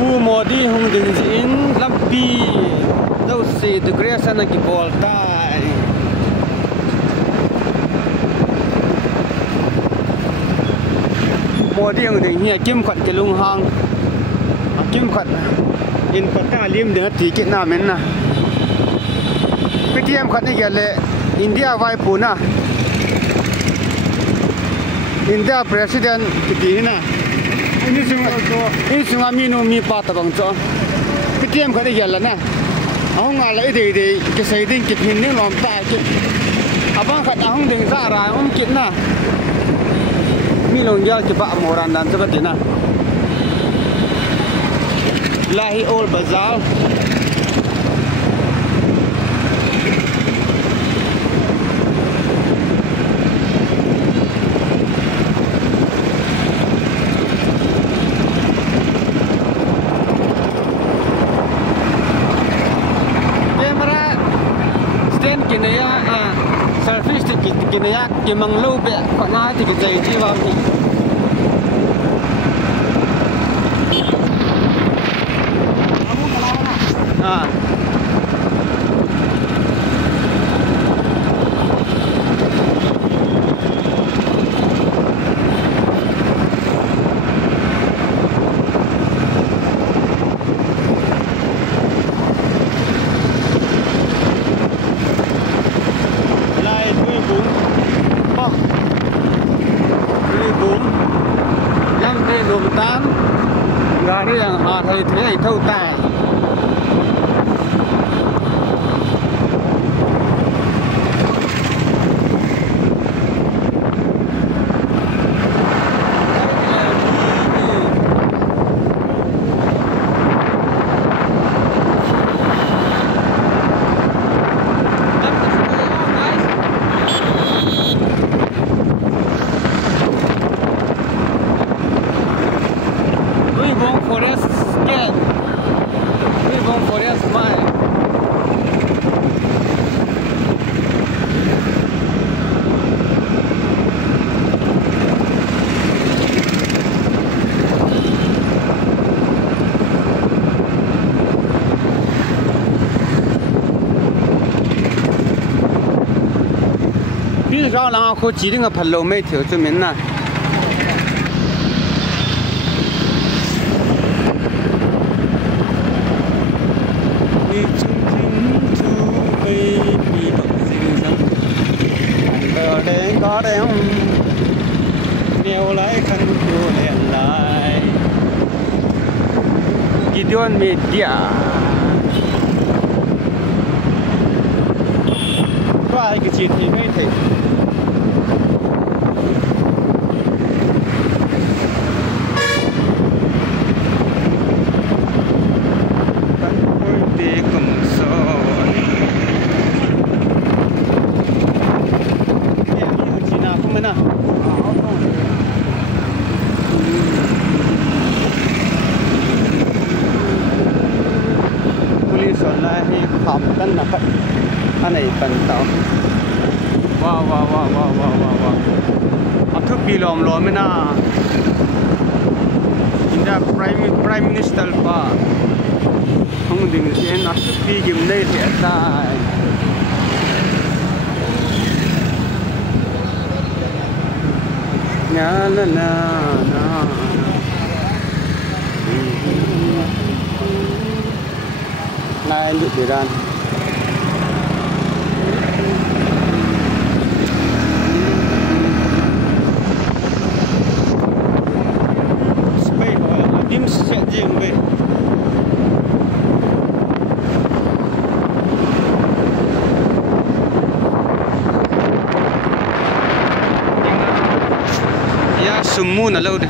pu modi hung ding in lampi đâu si tu krea sana ki bol tai modi hung ding hi kim khat ke lung hang kim khat in pata lim de ti ki na men na ptm khat ni gele india vai puna india president ki ti na ini sungai minum mi patah bang co, ptm kau ni jalan na, aku ngalah ide kesaidin kipin ni lompat je, abang kat aku dengan Zara, kit na, mi lonjal cepat moran dan seperti na, Lahi Old Bazaar. Service kinaya kimang low be na ti gay ji wa ni ah gari yang hari ini tahu tak? Rau lang aku chỉ dengan phalo mấy thiếu cho mình na. Đi chung chính chu baby bận dinh dăng. Ở đây có đeo neo lại khăn cô hẹn lại. Gideon Media. Qua cái chuyện thì mấy thầy. Kan dapat aneh pantau. Wah. Aku bilang lo mana. India Prime Minister pa. Hong ding sen aku pergi mana siapa. Na. Nah, ini jalan. Ya, semua nak laut.